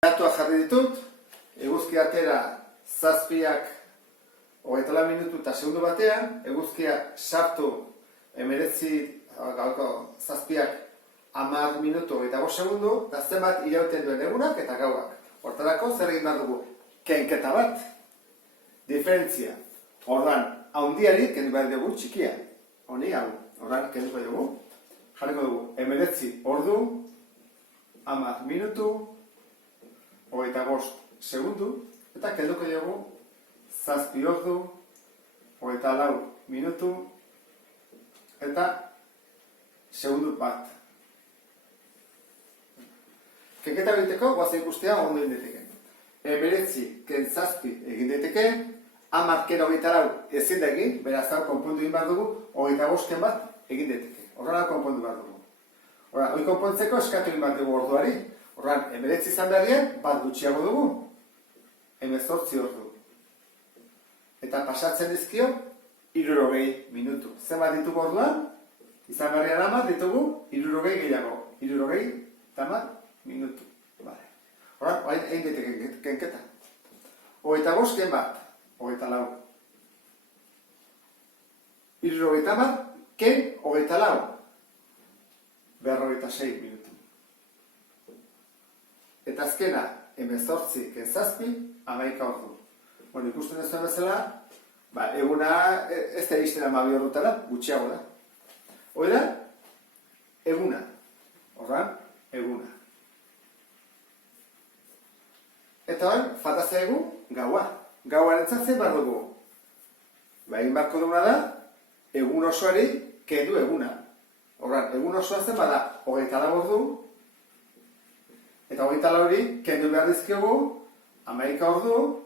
Datuak jarri ditut, eguzkia atera 7:24 minutu eta segundu batean, eguzkia sartu 7:10 minutu eta 5 segundu, eta zenbat irauten duen egunak eta gauak. Hortarako zer egin behar dugu? Kenketa bat, diferentzia. Ordan, haundiari kendu behar dugu txikia. Honi hau, ordan kenduko dugu. Jarriko dugu 9 ordu, 10 minutu, 25 segundu, eta kenduko dugu 7 ordu, 24 minutu, eta segundu bat. Kenketa egiteko, guazen ikustea ondo egin daiteke. 9 ken 7 egin daiteke, 10 ken 24 ezin da egin, beraz hau konpondu egin behar dugu, 25 ken bat egin daiteke. Horrela konpondu behar dugu. Hori konpontzeko eskatu egin behar dugu orduari. Horran, 9 izan beharrien, bat gutxiago dugu. 18 ordu. Eta pasatzen dizkio, 60 minutu. Zenbat ditugu orduan? Izan beharrien 10 ditugu, 60 gehiago. 60 minutu. Horran, egin daiteke kenketa. 25 ken bat, 24. 60 ken 24. 56 minutu. Eta azkena, 18 ken 7, 11 ordu. Ikusten ez duen bezala, eguna ez da iristen 12 ordutara, gutxiago da. Hori da, eguna. Horran, eguna. Eta hori, falta zaigu, gaua. Gauaren zatzen behar dugu. Egin beharko duguna da, egun osoari kendu eguna. Horran, egun osoa zen bada, 24 ordu, eta 24 hori kendu behar dizkiogu, 11 ordu,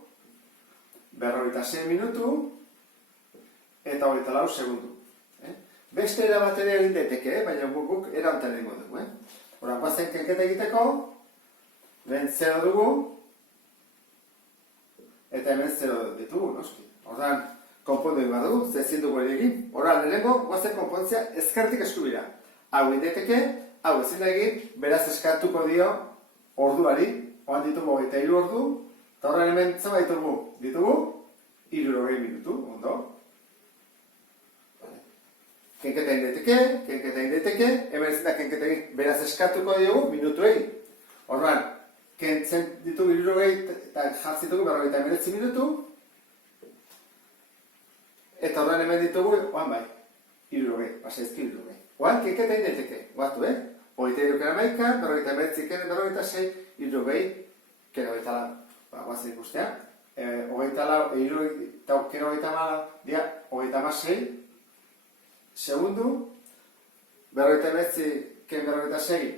56 minutu, eta 24 segundu. Beste erabat ere egin daiteke, baina guk erabaten egingo dugu. Horran, guazen kenketa egiteko, lehen 0 dugu, eta hemen 0 ditugu, noski. Horran, konpondu egin behar dugu, zezin dugu ere egin. Horran, lehenengo, guazen konpontzia ezkertik eskubira. Hau egin daiteke, hau ezin da egin, beraz eskatuko dio orduari, oan ditugu 23 ordu, eta horren hemen zaba ditugu, 60 minutu, ondo. Kenketa egin daiteke, hemen ezin da kenketa egin, beraz eskatuko diogu minutuei. Horren, kentzen ditugu 60 eta jartzitugu 49 minutu, eta horren hemen ditugu, oan bai, 60, pasaizki 60. Oan, kenketa egin daiteke, guatu, 23 ken 11, 49 ken 46, 60 ken 24. Guazen ikustea. 24 ken 24 dia 36 segundu, 49 ken 46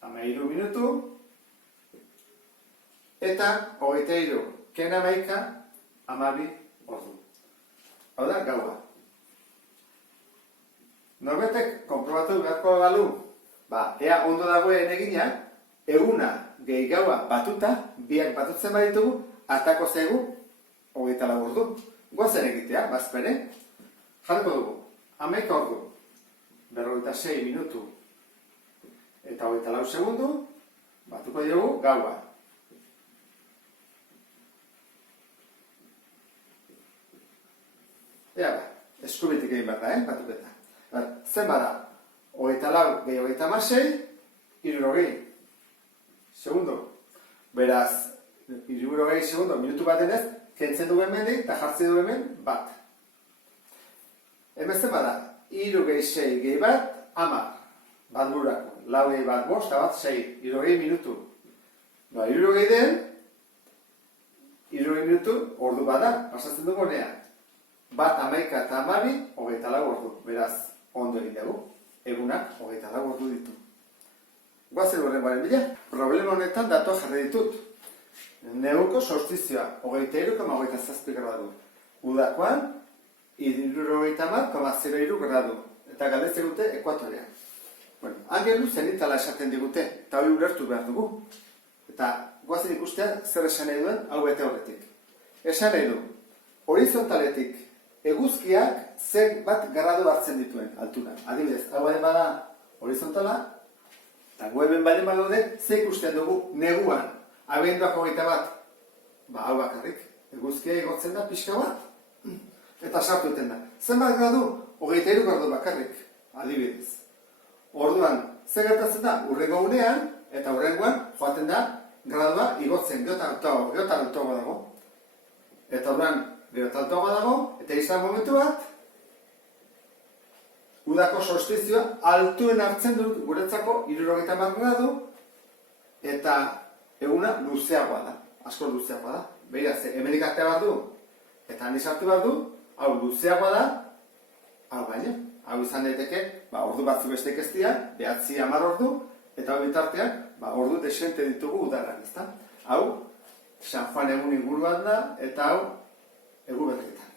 13 minutu, eta 23 ken 11 12 ordu. Hau da, gaua. Norbetek konprobatu beharko galu, ea ondo dagoen egina, eguna gehi gaua batuta, biak batutzen baditugu, atako zaigu 24 ordu. Guazen egitea, bazpere, jarriko dugu, 11 ordu, 56 minutu, eta 24 segundu, batuko dugu gaua. Ea eskubitik egin behar da, batuketa. Zen bada, 24 gehi 26, 60 segundo. Beraz, 60 segundo minutu bat denez, kentzen dugu hemen eta jartzen dugu hemen bat. Hemen zen bada, 3 gehi 6 gehi bat, 10. Bat bururako, 4 gehi bat 5, eta bat 6, 60 minutu. 60 den, 60 minutu ordu bada, pasatzen dugu honea. Bat 11 eta 12, 24 ordu. Beraz, ondo egin dugu, egunak 24 ordu ditu. Guazen horren baren bila, problema honetan datuak jarri ditut. Neguko solstizioa, 23,27 gradu. Udakoan, 30,03 gradu. Eta galdetzen dute ekuatorean. Angelu zenitala esaten digute, eta hori ulertu behar dugu. Eta guazen ikustea zer esan nahi duen hau bete horretik. Esan nahi du, horizontaletik eguzkiak zen bat gradu hartzen dituen altura. Adibidez, hau bada horizontala, eta weben balen badaude, ze ikusten dugu neguan. abenduak 21, hau bakarrik, eguzkia igotzen da pixka bat, eta sartu eten da. Zenbat gradu? 23 gradu bakarrik, adibidez. Orduan, zer gertatzen da? Hurrengo unean, eta hurrengoan, joaten da, gradua igotzen, geotan altoago dago. Eta orduan, geotan altoago dago, eta izan momentu bat, udako solstizioa altuen hartzen dut guretzako 70 gradu, eta eguna luzeagoa da, asko luzeagoa da. Beraz, hemenik artea bat du, eta handi sartu bat du, hau luzeagoa da, hau baina. Hau izan daiteke, ordu batzu bestek ez dira, 9-10 ordu, eta hau bitartean, ordu desente ditugu udaran, ezta? Hau, San Juan egun inguruan da, eta hau, egu berrietan.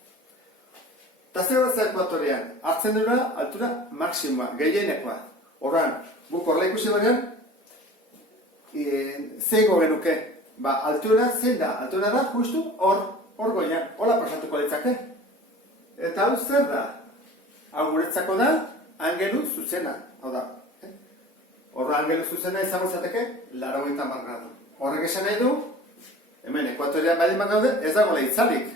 Eta zer bat ekuatorean, hartzen dura, altura maksimoa, gehienekoa. Horran, guk horrela ikusi barean, zeingo genuke. Altura zein da? Altura da, justu, hor goian, hola pasatuko litzake. Eta hau zer da? Hau guretzako da, angelu zuzena. Hau da, horra angelu zuzena izango zateke, 80 gradu. Horrek esan nahi du, hemen ekuatorean badin gaude, ez dago lehitzalik.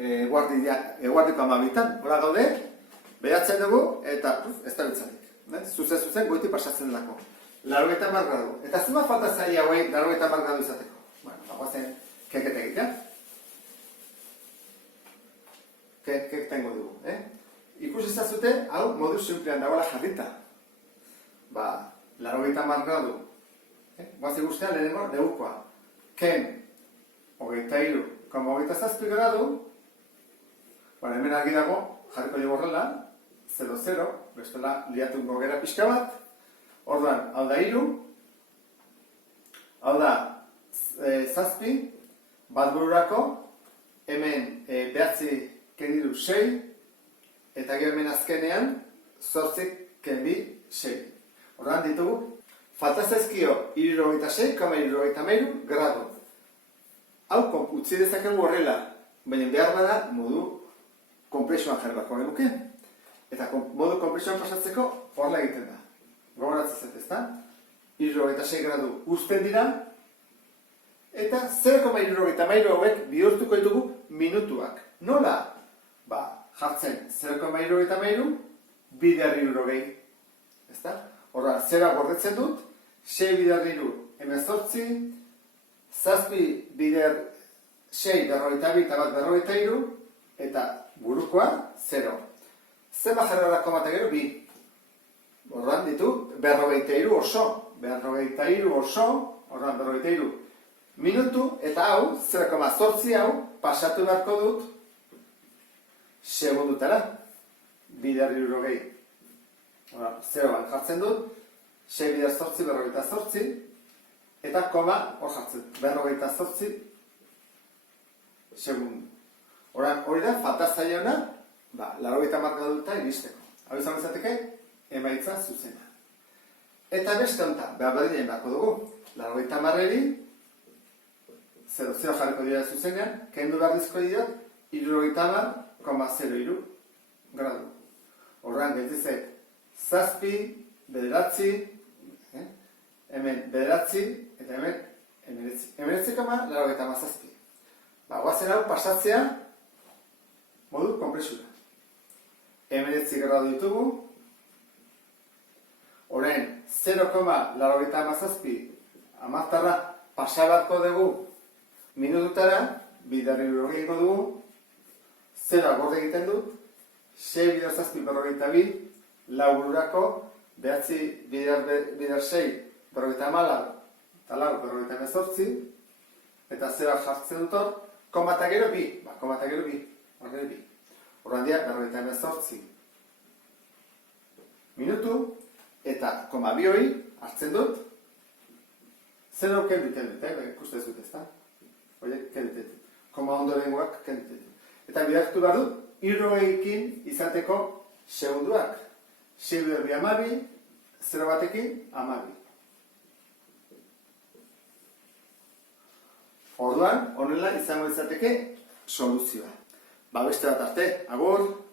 Eguardiko 12, hora gaude, behatzen dugu, eta ez da bitzalik. Zuzen, goiti pasatzen dako. 80 gradu. Eta zuma falta zaila hauei 80 gradu izateko. Bagoazen, kekete egitea. Kektengo dugu, Ikusi zazute, hau modu simplean dagoela jarrita. 80 gradu. Guazi guztian lehenengo neukoa. Ken, 23,27 gradu. Hemen argi dago, jarriko dugu horrela, 0-0, bestela liatuko gera pixka bat. Orduan, hau da 3, hau da 7, bat bururako, hemen 9 kendidu 6, eta gero hemen azkenean, 8 kenbi 6. Orduan ditugu, falta zaizkio 76,73 gradu. Hau, utzi dezakegu horrela, baina behar bada modu konpresioan jarrako genuke. Eta modu konpresioan pasatzeko horrela egiten da. Gogoratzen zet, ezta? 76 gradu uzten dira, eta 0,73 hauek bihurtuko ditugu minutuak. Nola? Jartzen 0,73 biderri urogei. Ezta? Horra, 0 gordetzen dut, 6 biderri uru 18, 7 bider 6 berrogeita 2 eta bat berrogeita 3, eta burukoa 0. Zema jarrerako mata gero 2. Horran ditu, berrogeita 3 oso. Berrogeita 3 oso, horran berrogeita 3 minutu, eta hau, 0,8 hau, pasatu beharko dut, segundutara, biderri urogei. 0 jartzen dut, 6 bider 8, berrogeita 8, eta koma hor jartzen, berrogeita 8 segundu. Hori da, falta zaiona, 80 graduta iristeko. Hau izan bezateke, emaitza zuzena. Eta beste honetan, berdinen bako dugu, 80 marreri, 0,0 jarriko dira zuzenean, kendu berdizko dira, 70,03 gradu. Horran, gelditzek, 7, bederatzi, hemen bederatzi, eta hemen emeretzi. Emeretzikama, 87. Guazen hau pasatzea, modu kompresura. Emeretzi gradu ditugu, horren 0,87 amartarra pasabarko dugu minututara, biderri urogeingo dugu, 0 gorde egiten dut, 6 bider 7 berrogeita 2, lau bururako, 9 bider 6 berrogeita 4, eta lau berrogeita 18, eta 0 jartzen dut hor, komata gero 2, komata gero 2, horre 2. Horran dira, berrogeita 18 minutu, eta koma 2 hori hartzen dut, 0 kenditen dut, ikuste dut ez da? Horiek kenditen dut. Koma ondorengoak kenditen dut. Eta bidaktu behar dut, irroekin izateko segunduak. 6 bider 12, 0 batekin 12. Orduan, honela izango izateke soluzioa. Beste bat arte, agur!